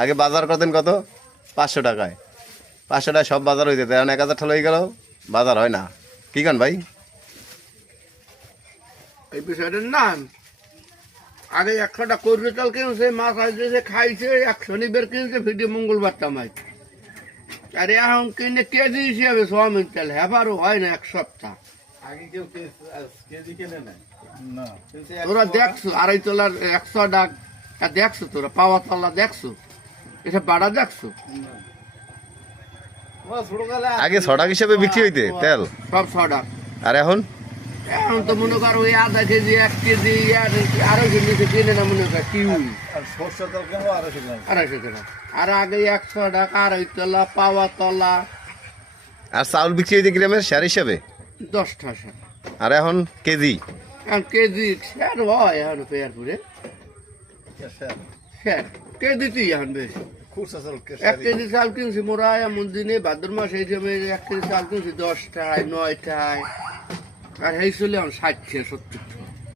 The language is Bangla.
আগে বাজার করতেন কত? 500 টাকায়। 500 টাকায় সব বাজার হয়ে যেত, এখন 1000 টাকা হয়ে গেল, বাজার হয় না। কি কান ভাই? এই বিষয়টার নাম আগে 100টা কর্মী চাল কিনছে, মাছ আসছে খাইছে, 100 নিবের কিনছে, ভিডিও মঙ্গলবার তামাই। আর এখন কিনে কেজি হিসেবে সোয়াবিন তেল হেবারও হয় না 1 সপ্তাহ। তোরা দেখছো 2.5 তলার 100 ডাক দেখছো, তোরা পাওয়া তলা দেখছো, এটা বাড়া দেখছো? আগে 6 টাকা হিসেবে বিক্রি হইতে তেল, সব 100 ডাক। আর এখন এখন তো মনে করো ওই আধা কেজি 1 কেজি আরো কেজি কিনে না মনে কর কি আড়াইশো টাকা। আর আগে 100 টাকা 2.5 তলা পাওয়া তলা। আর চাউল বিক্রি হইতে গ্রামের শেয়ার হিসাবে 10 টাকা। আর এখন কেজি। এখন কেজি শেয়ার হয় এখন পেয়ার করে শেয়ার কেজিতেই এখন বেশি। 1 কেজি চাল কিনছি মোরা এমন দিনে ভাদ্র মাস এই সময় 1 কেজি চাল কিনছি 10 টাকায় 9 টাকায়, আর এই চলে এখন 60 70 টাকা।